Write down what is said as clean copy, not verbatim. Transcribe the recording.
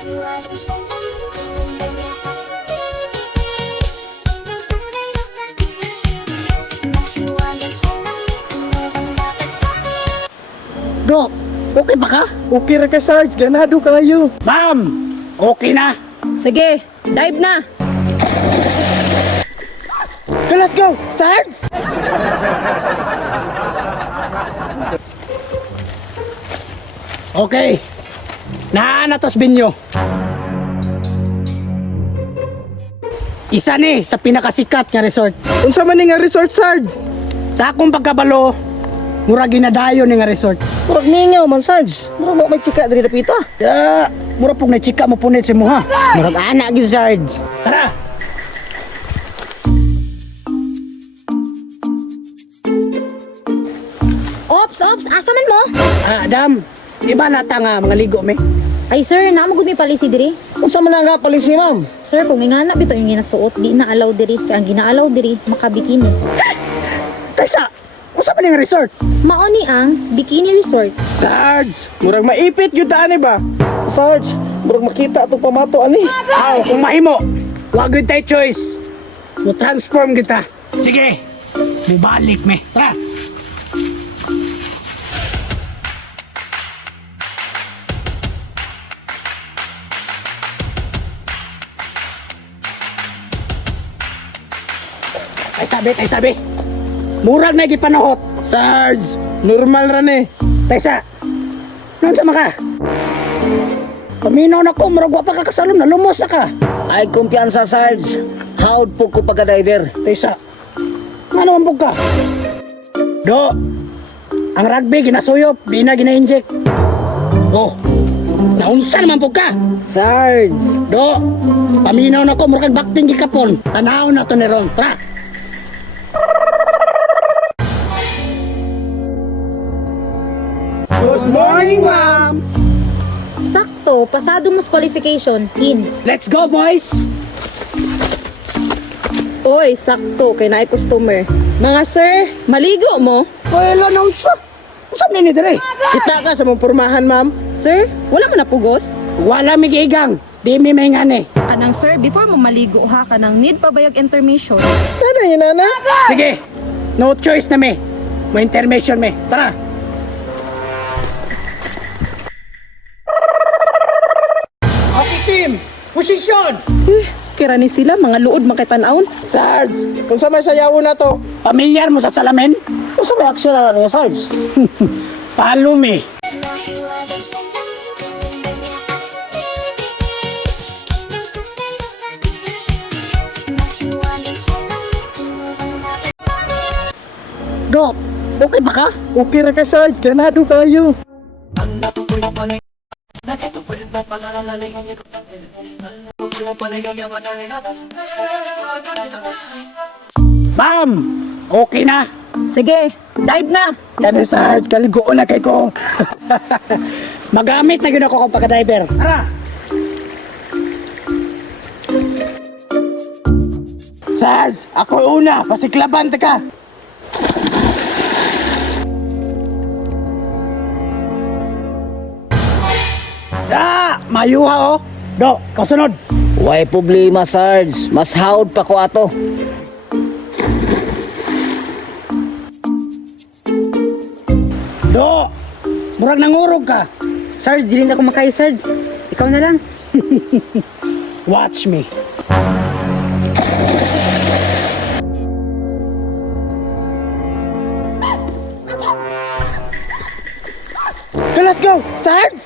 Dok, okay ba ka? Okay ra ka, Sarge. Ganado kayo. Ma'am, okay na. Sige, dive na. So, let's go, Sarge! Okay. Naanatos binyo. Isa ni sa pinakasikat nga resort. Unsa man ni nga resort, Sarge? Sa akong pagkabalo, mura ginadayo ni nga resort. Murag ningaw man, Sarge. Murag mo may chika diri dapita. Ya, mura pong na-chika mo punit si Muha. Murag anak gi, Sarge. Tara. Ops, asa man mo? Adam, di ba nata nga mga ligo me? Ay sir, namagod mi palisi diri. Unsa man nga palisi, ma'am? Sir, kung ingana bitaw yung ginasuot, di na allow diri. Kaya ang gina-allow diri, makabikini. Kaysa, usa man nga resort? Mao ni ang bikini resort. Sarge, murag maipit gyud ta ani ba? Sarge, murag makita atong pamato ani. Aw, kung mahimo, wag yun tayo choice. Mo transform kita. Sige, bubalik me. Tara. Ay sabi. Murag na gipanahot. Sarge, normal ra ni. Taysa, noon sa maka. Paminaw na ko, murag wa pa ka kasalom na, lumos na ka. Ay kumpiyansa, Sarge. Howd po ko pagka-diver. Taysa, ano ang ka? Do, ang rugby ginasuyop, di na gina-inject. Oh, naunsa naman po ka? Sarge, Do, paminaw na ko, murag bakting gikapon. Tanaw na to ni Ron, tra. good morning, ma'am. Sakto, pasado mo sa qualification. In. Let's go, boys! Oy, sakto, kay naay customer. Mga sir, maligo mo? Well, anunsa? Usap na ni dire. Kita ka sa mong pormahan, ma'am. Sir, wala mo na pugos? Wala mi giigang, di mi maingani. Kanang sir, before mo maligo ha, kanang need pa bayag intermission. Nana yun, nana? Sige, no choice na mi. May intermission mi. Tara! Okay, team! Posisyon! Kira ni sila, mga luod makitanaon. Sarge, kung sa may sayawon na to. Pamilyar mo sa salamin? Kung sa may aksyon na niya, Sarge. Follow me. Dok, okay ba ka? Okay ra ka, Sarge. Ganado kayo. Ma'am, okay na. Sige, dive na. Yan, Sarge. Kaligoon na kay ko. Magamit na yun ako kung pagka-diver. Tara! Sarge, ako una. Pasiklaban ka. Mayuha oh. Do, kasunod. Way problema, Sarge. Mas hawd pa ko ato. Do, murag nangurog ka. Sarge, dili na ako makaya, Sarge. Ikaw na lang. Watch me. So, let's go, Sarge.